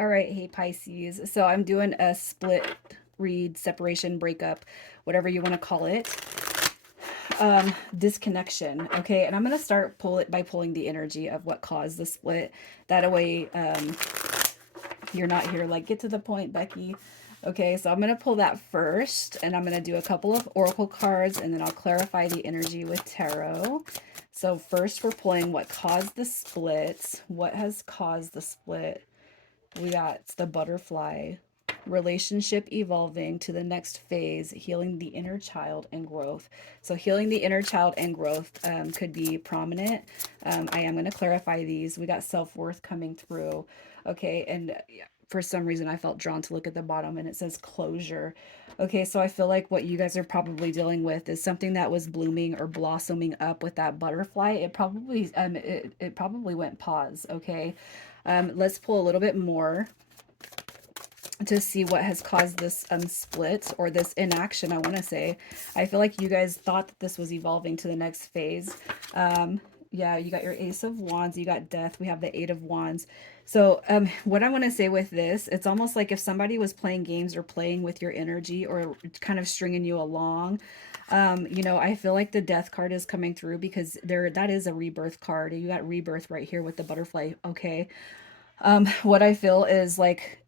All right, hey Pisces. So I'm doing a split read, separation, breakup, whatever you want to call it. Disconnection. Okay, and I'm gonna start pull it by pulling the energy of what caused the split. That way, you're not here like get to the point, Becky. Okay, so I'm gonna pull that first, and I'm gonna do a couple of oracle cards, and then I'll clarify the energy with tarot. So first, we're pulling what caused the split. What has caused the split? We got the butterfly, relationship evolving to the next phase, healing the inner child and growth. So healing the inner child and growth could be prominent. I am going to clarify these. We got self-worth coming through. Okay, and for some reason I felt drawn to look at the bottom and it says closure. Okay, so I feel like what you guys are probably dealing with is something that was blooming or blossoming up with that butterfly. It probably went pause. Okay, let's pull a little bit more to see what has caused this split or this inaction, I want to say. I feel like you guys thought that this was evolving to the next phase. Yeah, you got your Ace of Wands, you got Death, we have the Eight of Wands. So what I want to say with this, it's almost like if somebody was playing games or playing with your energy or kind of stringing you along. I feel like the Death card is coming through because that is a rebirth card. You got rebirth right here with the butterfly. Okay. What I feel is like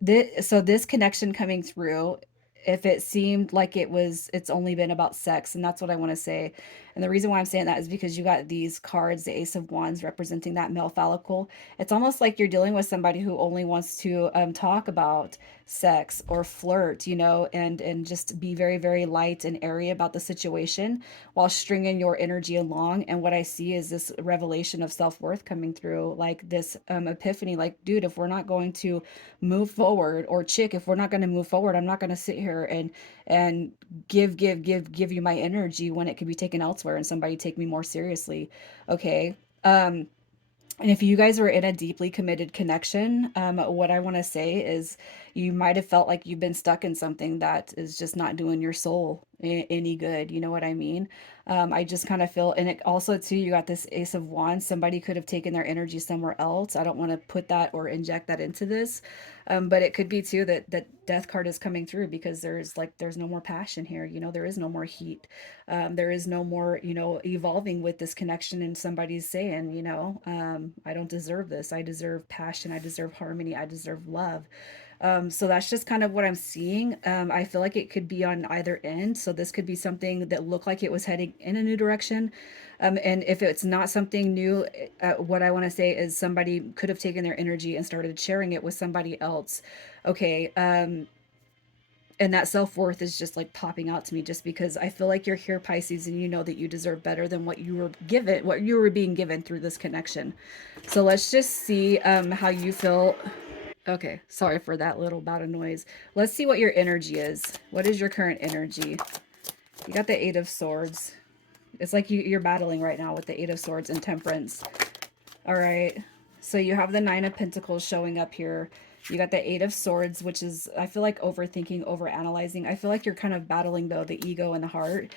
this connection coming through, if it seemed like it's only been about sex, and that's what I want to say. And the reason why I'm saying that is because you got these cards, the Ace of Wands representing that male follicle. It's almost like you're dealing with somebody who only wants to talk about sex or flirt, and just be very, very light and airy about the situation while stringing your energy along. And what I see is this revelation of self-worth coming through, like this epiphany, like, dude, if we're not going to move forward, or chick, if we're not going to move forward, I'm not going to sit here and give you my energy when it could be taken elsewhere and somebody take me more seriously. Okay. And if you guys are in a deeply committed connection, what I want to say is you might have felt like you've been stuck in something that is just not doing your soul any good. You know what I mean? I just kind of feel, and it also too, you got this Ace of Wands. Somebody could have taken their energy somewhere else. I don't want to put that or inject that into this, but it could be too that Death card is coming through because there's no more passion here. There is no more heat. There is no more, evolving with this connection, and somebody's saying, I don't deserve this. I deserve passion. I deserve harmony. I deserve love. So that's just kind of what I'm seeing. I feel like it could be on either end. So this could be something that looked like it was heading in a new direction. And if it's not something new, what I want to say is somebody could have taken their energy and started sharing it with somebody else. Okay. And that self-worth is just like popping out to me just because I feel like you're here, Pisces, and you know that you deserve better than what you were being given through this connection. So let's just see how you feel. Okay, sorry for that little bout of noise. Let's see what your energy is. What is your current energy? You got the Eight of Swords. It's like you're battling right now with the Eight of Swords and Temperance. All right. So you have the Nine of Pentacles showing up here. You got the Eight of Swords, which is, I feel like, overthinking, overanalyzing. I feel like you're kind of battling, though, the ego and the heart.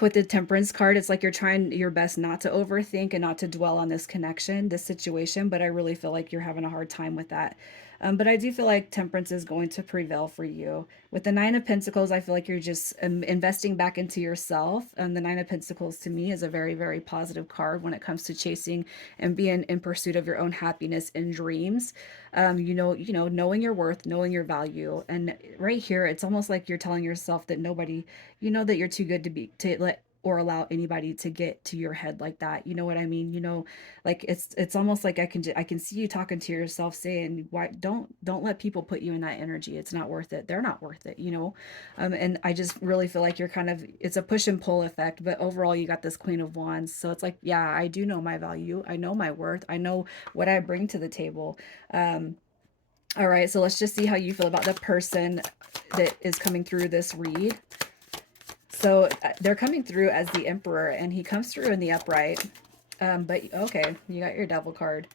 With the Temperance card, it's like you're trying your best not to overthink and not to dwell on this connection, this situation, but I really feel like you're having a hard time with that. But I do feel like Temperance is going to prevail for you. With the Nine of Pentacles, I feel like you're just investing back into yourself. The Nine of Pentacles to me is a very, very positive card when it comes to chasing and being in pursuit of your own happiness and dreams. Knowing your worth, knowing your value. And right here, it's almost like you're telling yourself that nobody, that you're too good to let or allow anybody to get to your head like that. You know what I mean? Like it's almost like I can see you talking to yourself saying, why don't let people put you in that energy. It's not worth it. They're not worth it. And I just really feel like it's a push and pull effect, but overall you got this Queen of Wands. So it's like, yeah, I do know my value. I know my worth. I know what I bring to the table. All right, so let's just see how you feel about the person that is coming through this read. So they're coming through as the Emperor, and he comes through in the upright. But okay, you got your Devil card.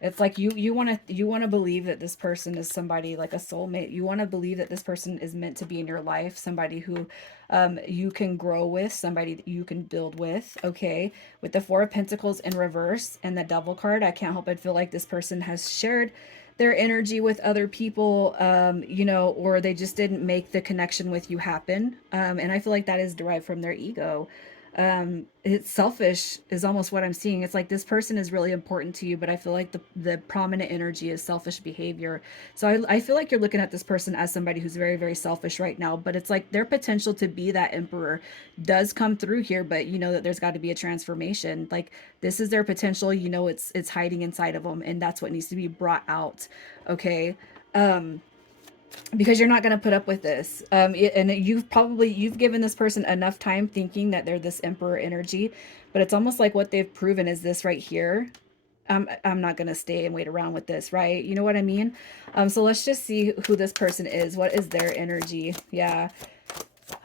It's like you want to believe that this person is somebody like a soulmate. You want to believe that this person is meant to be in your life, somebody who you can grow with, somebody that you can build with. Okay, with the Four of Pentacles in reverse and the Devil card, I can't help but feel like this person has shared their energy with other people, or they just didn't make the connection with you happen. And I feel like that is derived from their ego. It's selfish is almost what I'm seeing. It's like this person is really important to you, but I feel like the prominent energy is selfish behavior. So I feel like you're looking at this person as somebody who's very, very selfish right now, but it's like their potential to be that emperor does come through here, but you know that there's got to be a transformation. Like this is their potential, it's hiding inside of them, and that's what needs to be brought out. Okay. Because you're not going to put up with this, and you've given this person enough time thinking that they're this emperor energy, but it's almost like what they've proven is this right here. I'm not going to stay and wait around with this, right? You know what I mean? So let's just see who this person is. What is their energy? Yeah,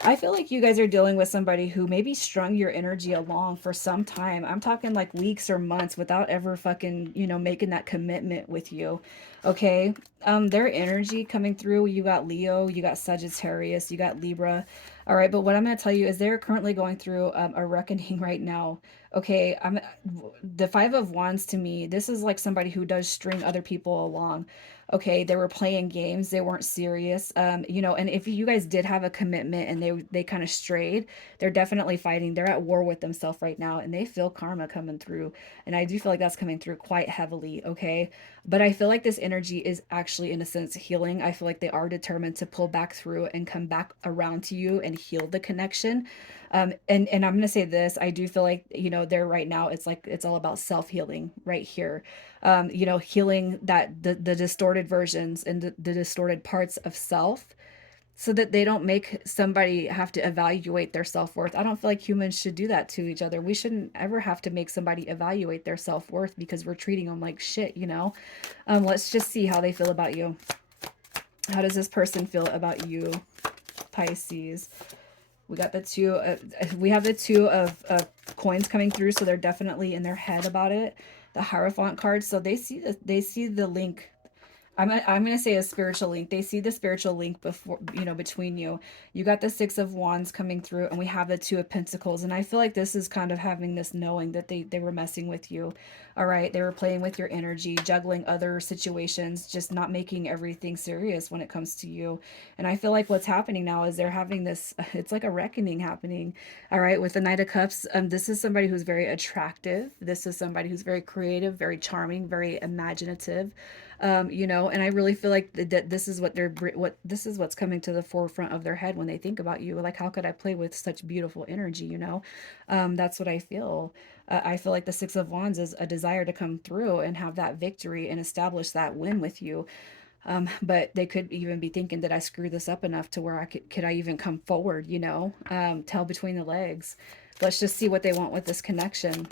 I feel like you guys are dealing with somebody who maybe strung your energy along for some time. I'm talking like weeks or months without ever fucking, making that commitment with you. Okay. Their energy coming through, you got Leo, you got Sagittarius, you got Libra. All right, but what I'm going to tell you is they're currently going through a reckoning right now. Okay, the 5 of Wands to me. This is like somebody who does string other people along. Okay, they were playing games, they weren't serious. And if you guys did have a commitment and they kind of strayed, they're definitely fighting. They're at war with themselves right now, and they feel karma coming through. And I do feel like that's coming through quite heavily. Okay, but I feel like this energy is actually in a sense healing. I feel like they are determined to pull back through and come back around to you and heal the connection. And I'm gonna say this, I do feel like, they're right now, it's like it's all about self-healing right here. Healing the distorted versions and the distorted parts of self, so that they don't make somebody have to evaluate their self-worth. I don't feel like humans should do that to each other. We shouldn't ever have to make somebody evaluate their self-worth because we're treating them like shit. Let's just see how they feel about you. How does this person feel about you, Pisces? We got the two. We have the two of coins coming through, so they're definitely in their head about it. The Hierophant card, so they see the link. I'm gonna say a spiritual link. They see the spiritual link before, between you. You got the 6 of Wands coming through, and we have the 2 of Pentacles. And I feel like this is kind of having this knowing that they were messing with you. All right, they were playing with your energy, juggling other situations, just not making everything serious when it comes to you. And I feel like what's happening now is they're having this. It's like a reckoning happening. All right, with the Knight of Cups, this is somebody who's very attractive. This is somebody who's very creative, very charming, very imaginative. And I really feel like that this is this is what's coming to the forefront of their head when they think about you. Like, how could I play with such beautiful energy? That's what I feel. I feel like the 6 of Wands is a desire to come through and have that victory and establish that win with you. But they could even be thinking, did I screw this up enough to where could I even come forward? Tail between the legs. Let's just see what they want with this connection.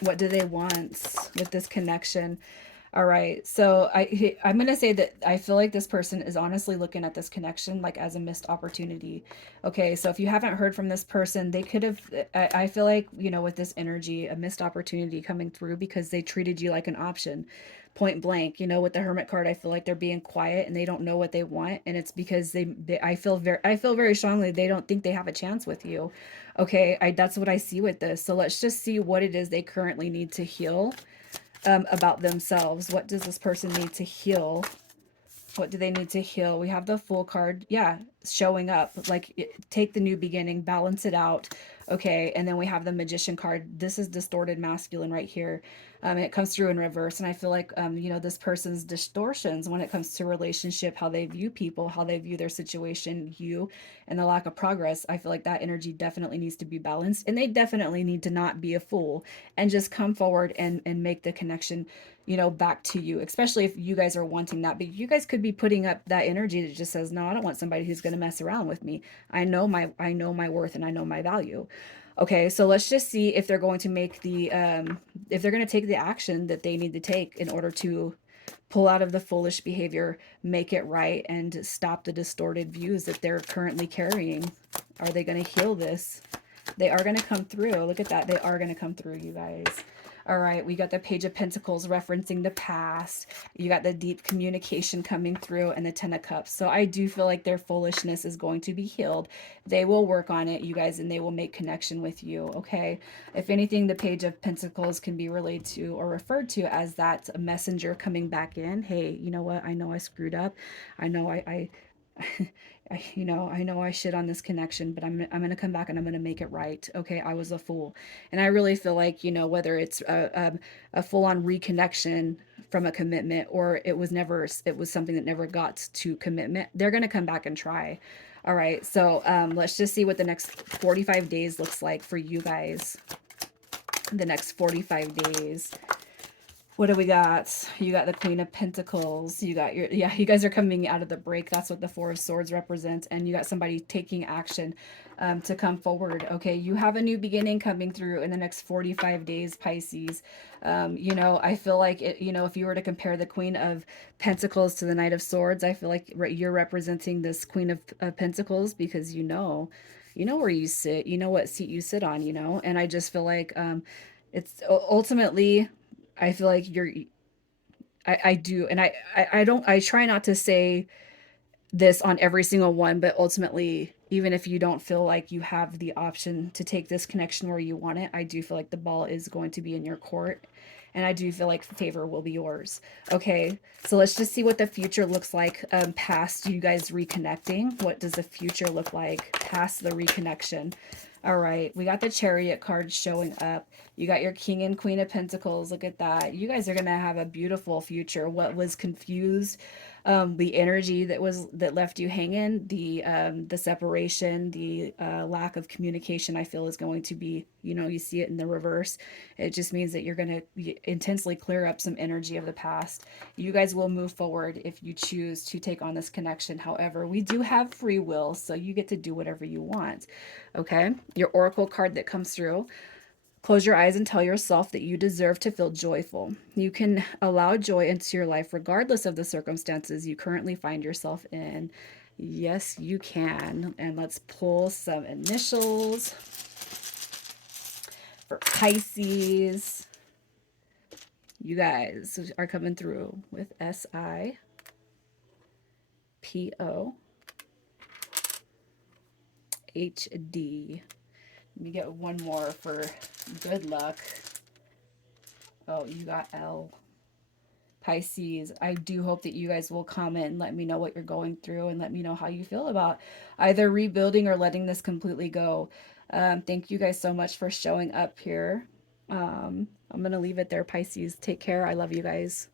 What do they want with this connection? All right. So I'm going to say that I feel like this person is honestly looking at this connection like as a missed opportunity. Okay. So if you haven't heard from this person, they could have, I feel like, with this energy, a missed opportunity coming through because they treated you like an option, point blank. With the Hermit card, I feel like they're being quiet and they don't know what they want. And it's because I feel very strongly they don't think they have a chance with you. Okay. That's what I see with this. So let's just see what it is they currently need to heal about themselves. What does this person need to heal? What do they need to heal? We have the Fool card. Yeah, showing up. Like, take the new beginning, balance it out. Okay, and then we have the Magician card. This is distorted masculine right here. It comes through in reverse. And I feel like, this person's distortions when it comes to relationship, how they view people, how they view their situation, you, and the lack of progress. I feel like that energy definitely needs to be balanced. And they definitely need to not be a fool and just come forward and make the connection, back to you, especially if you guys are wanting that. But you guys could be putting up that energy that just says, no, I don't want somebody who's going to mess around with me. I know my worth and I know my value. Okay, so let's just see if they're going to make if they're going to take the action that they need to take in order to pull out of the foolish behavior, make it right, and stop the distorted views that they're currently carrying. Are they going to heal this? They are going to come through. Look at that. They are going to come through, you guys. All right, we got the Page of Pentacles referencing the past. You got the deep communication coming through and the Ten of Cups. So I do feel like their foolishness is going to be healed. They will work on it, you guys, and they will make connection with you, okay? If anything, the Page of Pentacles can be related to or referred to as that messenger coming back in. Hey, you know what? I know I screwed up. I know I know I shit on this connection, but I'm gonna come back and I'm gonna make it right. Okay, I was a fool, and I really feel like whether it's a full on reconnection from a commitment or it was something that never got to commitment, they're gonna come back and try. All right, so let's just see what the next 45 days looks like for you guys. The next 45 days. What do we got? You got the Queen of Pentacles. You got yeah, you guys are coming out of the break. That's what the Four of Swords represents. And you got somebody taking action to come forward. Okay, you have a new beginning coming through in the next 45 days, Pisces. I feel like, if you were to compare the Queen of Pentacles to the Knight of Swords, I feel like you're representing this Queen of Pentacles because you know where you sit, you know what seat you sit on, and I just feel like it's ultimately I feel like I do, and I don't, I try not to say this on every single one, but ultimately, even if you don't feel like you have the option to take this connection where you want it, I do feel like the ball is going to be in your court. And I do feel like favor will be yours. Okay, so let's just see what the future looks like past you guys reconnecting. What does the future look like past the reconnection? All right, we got the Chariot card showing up. You got your King and Queen of Pentacles. Look at that. You guys are going to have a beautiful future. What was confused, the energy that left you hanging, the separation, the lack of communication, I feel is going to be, you see it in the reverse. It just means that you're going to intensely clear up some energy of the past. You guys will move forward if you choose to take on this connection. However, we do have free will, so you get to do whatever you want. Okay, your oracle card that comes through. Close your eyes and tell yourself that you deserve to feel joyful. You can allow joy into your life regardless of the circumstances you currently find yourself in. Yes, you can. And let's pull some initials for Pisces. You guys are coming through with SIPOHD. Let me get one more for good luck. Oh, you got L. Pisces, I do hope that you guys will comment and let me know what you're going through and let me know how you feel about either rebuilding or letting this completely go. Thank you guys so much for showing up here. I'm going to leave it there, Pisces. Take care. I love you guys.